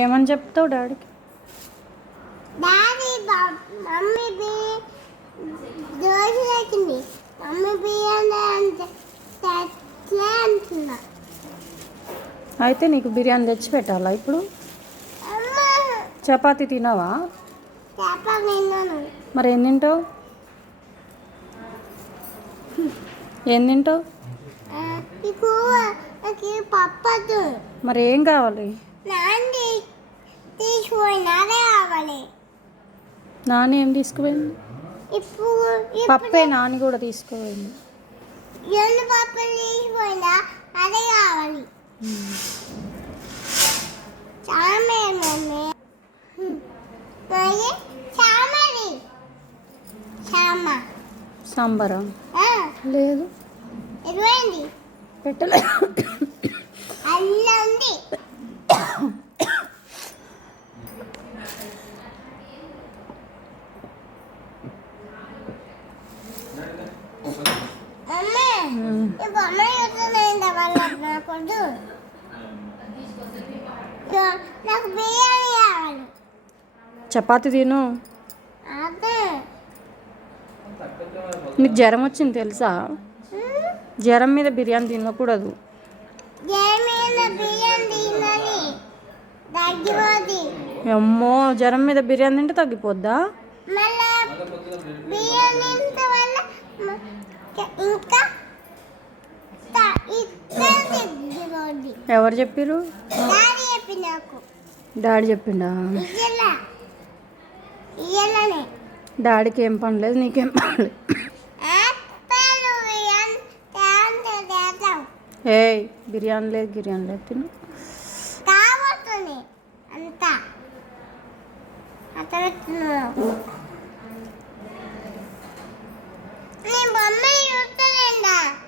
ఏమని చెప్తావు డాడీకి? మమ్మీ దోశ వచ్చింది, మమ్మీ బిర్యానీ అంటే అంటున్నా. అయితే నీకు బిర్యానీ తెచ్చి పెట్టాలా ఇప్పుడు? చపాతీ తినవా? మరి ఏం తింటావు? ఏం తింటావు? పప్పదు. మరి ఏం కావాలి? నాని ఏం తీసుకుపోయింది? పప్పే నాని కూడా తీసుకుపోయింది. పప్పులు తీసిపోయిందా? అదే కావాలి. సాంబారా? లేదు, పెట్టలే. అల్లా ఉంది. నాకు బిర్యానీ కావాలి. చపాతి తిను. నీకు జ్వరం వచ్చింది తెలుసా? జ్వరం మీద బిర్యానీ తినకూడదు. అమ్మో, జ్వరం మీద బిర్యానీ తింటే తగ్గిపోద్దా? ఎవరు చెప్పిరు? డాడీ చెప్పిండా? డాడీకి ఏం పని లేదు, నీకేం పని లేదు. ఏయ్, బిర్యానీ లేదు గిర్యానీ లేదు, తిను. అంతా